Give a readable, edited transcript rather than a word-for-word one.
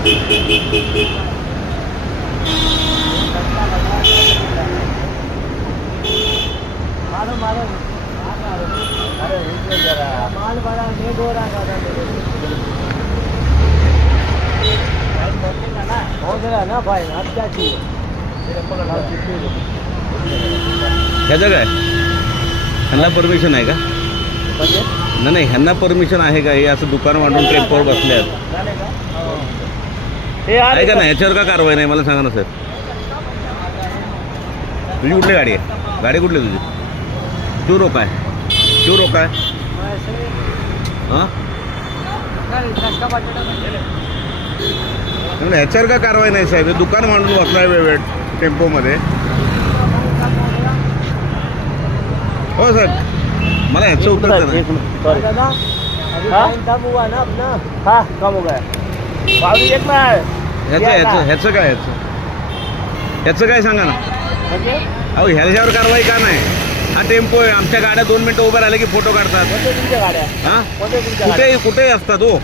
माल बड़ा नहीं हो रहा ना भाई, अब क्या चाहिए? ह्याचं काय ह्यांना परमिशन आहे का? नाही ह्यांना परमिशन आहे का? हे असं दुकान मांडून टेम्पोवर बसले आहेत आहे का नाही? ह्याच्यावर का कारवाई नाही मला सांगा ना सर. तुझी कुठली गाडी आहे? गाडी कुठली तुझी? क्यों रोका है? क्यों रोका है? हां ह्याच्यावर का कारवाई नाही साहेब? हे दुकान मांडून बसलाय वेळ टेम्पोमध्ये. हो सर मला ह्याचं उत्तर द्या ना. कम हुआ ना अपना. हाँ कम हो गया. ह्याचं काय ह्याचं काय सांगा ना. अहो ह्याच्यावर कारवाई का नाही? हा टेम्पो आहे, आमच्या गाड्या 2 मिनिटं उभ्या राहिले की फोटो काढतात. तुमच्या गाड्या हां कुठेही असतात हो.